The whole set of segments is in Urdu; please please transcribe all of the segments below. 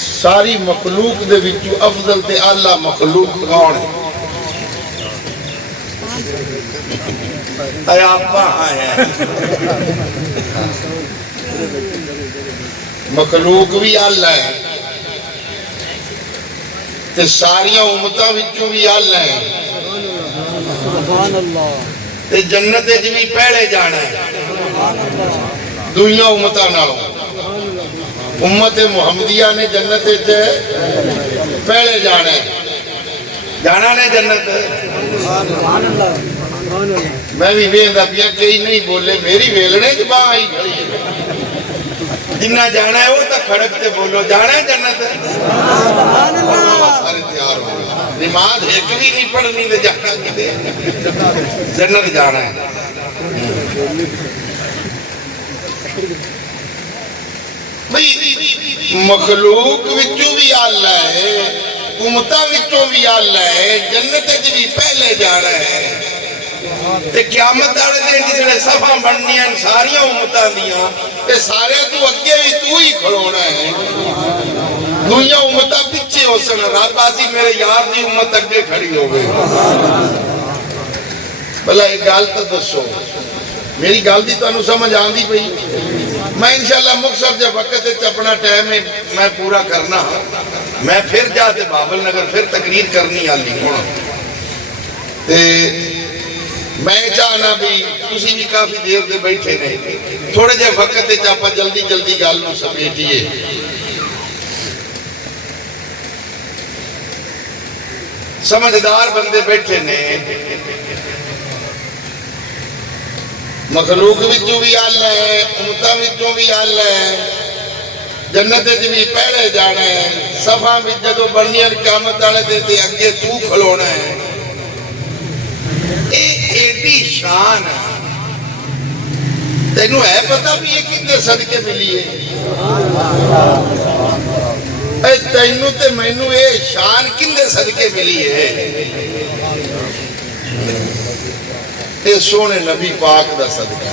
ساری مخلوق دے وچوں افضل تے اعلیٰ مخلوق کون ہے؟ اے آپا آیا مخلوق بھی اعلیٰ ہے تے ساریاں امتاں وچوں بھی اعلیٰ ہے تے جنت وچ بھی پہلے جانا ہے دوئیاں امتاں نالوں امت محمدیہ نے جنت وچ پہلے جانا نے جنت میں بھی ویندہ پیا کئی نہیں بولے میری ویلنے کی باں آئی کھڑی جنہ جانا ہے وہ تک کھڑک تے بولو جانا ہے جنت سارے تیار ہو نماز ایک بھی نہیں پڑھنی دے جانا کی دے جنت جانا ہے مخلوق وچوں بھی آلہ ہے امتہ وچوں بھی آلہ ہے جنت بھی پہلے جانا ہے تے قیامت آڑے دیں جس نے صفحہ بڑھنیاں ساریاں امتہ دیاں تے سارے تو اگے بھی تو ہی کھڑونا ہے دنیا امتہ پچھے ہو سن رات بازی میرے یار دی امت اگے کھڑی ہو گئے بھلا ایک گال تو دسو میری گال دی تو انہوں سمجھ آن دی پئی میں انشاءاللہ مقصر جب وقت ہے اپنا ٹائم میں پورا کرنا میں پھر جاتے بابل نگر پھر تقریر کرنی آلی ہونا میں چاہنا بھی تسی بھی کافی دیر دے بیٹھے نہیں تھوڑے جب وقت ہے چاپا جلدی جلدی گالوں سمیٹیے سمجھدار بندے بیٹھے نے مخلوق وچوں بھی آلہ ہے امتہ وچوں بھی آلہ ہے جنت بھی پہلے جانا ہے صفحہ بھی جدو بڑھنیاں قیامت آنے دیتے اگے تو کھلونا ہے ایک ایڈی شان ہے تینوں ہے پتہ بھی یہ کتنے صدقے ملی ہے اے تینوں تے مینوں یہ شان کتنے صدقے ملی ہے اے سونے نبی پاک دا صدقہ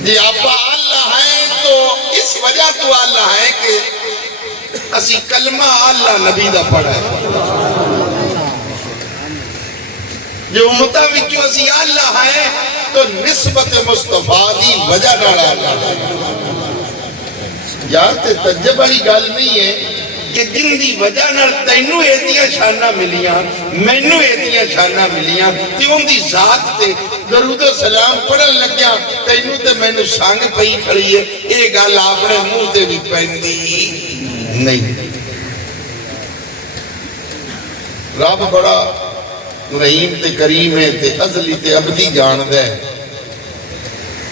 جی آپا اللہ ہے تو اس وجہ تو اللہ ہے کہ اسی کلمہ اللہ نبی دا پڑھا ہے جو امتہ وچوں اسی اللہ ہے تو نسبت مصطفیٰ دی وجہ ناڑا اللہ ہے یار تے تجربہ ہی گال نہیں ہے کہ جن دی وجہ نال تینوں ایتیاں شانہ ملیاں مینوں ایتیاں شانہ ملیاں تے ان دی ذات تے درود و سلام پڑھن لگیاں تینوں تے مینوں سانگ پئی کھڑی ہے اے گل اپنے منہ تے بھی پیندی نہیں رب بڑا رحیم تے کریم ہے تے ازلی تے ابدی جاند ہے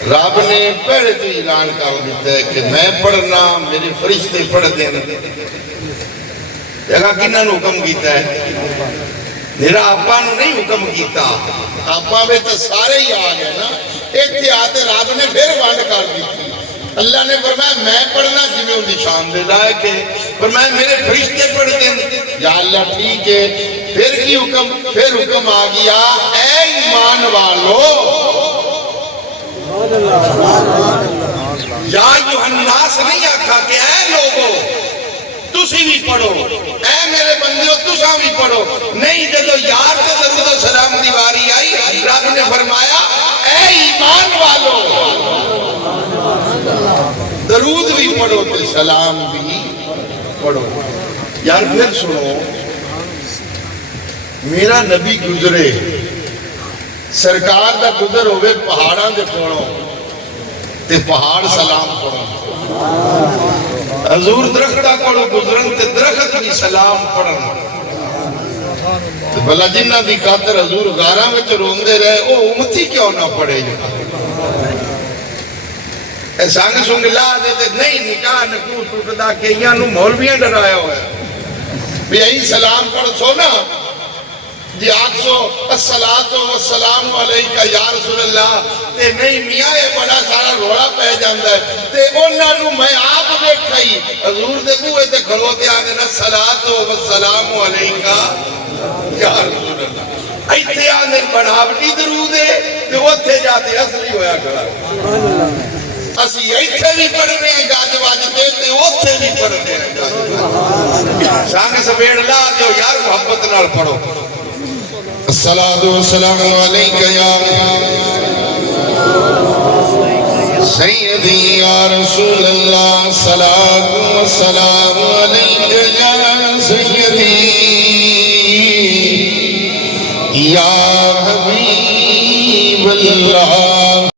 رب نے پہلے تو اعلان کر دیتا ہے کہ میں پڑھنا میرے فرشتے پڑھ دینا جگہ کنہ نے حکم کیتا ہے میرا آپا نے نہیں حکم کیتا آپا میں تو سارے ہی آگئے نا ایک تھی آتے رب نے پھر وانڈ کر دیتی اللہ نے فرمایا میں پڑھنا جنہیں ان دی شان دے لائے کہ فرمایا میرے فرشتے پڑھ دیں یا اللہ ٹھیک ہے پھر کی حکم پھر حکم آگیا اے ایمان والو یا یوحناس نہیں آکھا کہ اے لوگو تُسی بھی پڑھو اے میرے بندیوں تُسا بھی پڑھو نہیں جدو یار تے درود و سلام دیواری آئی رب نے فرمایا اے ایمان والو درود بھی پڑھو تے سلام بھی پڑھو یار پھر سنو میرا نبی گزرے سرکار دا گزر ہوئے پہاڑاں دے پڑھو تے پہاڑ سلام پڑھو حضور درختہ پڑھو گزرن تے درخت بھی سلام پڑھنا بھلا جنہ دی خاطر حضور غاراں وچ روندے رہے او امتی کیوں نہ پڑھے اے سانگ سنگ لا دیتے نہیں نکاح نکو ٹوٹدا کہ یہاں نو مولویاں ڈرایا ہوا ہے بھی یہی سلام پڑھ سو نا جی 800 السلام علیکہ یا رسول اللہ تے نہیں میاں یہ بڑا سارا روڑا پہ جاندہ ہے تے انہاں نو میں آپ دیکھائی حضور دے بوئے تے کھلوتے آنے السلام علیکہ یا رسول اللہ ایتھے آنے بڑھاوٹی درود ہے تے اوتھے جاتے اصلی ہویا کھڑا اسی ایتھے بھی پڑھ رہے ہیں گاج واجتے تے اوتھے سبیڑ لا دیو یار محبت نال پڑھو الصلاۃ والسلام علیک یا سیدی یا رسول اللہ صلاۃ والسلام علیک یا سیدی یا حبیب اللہ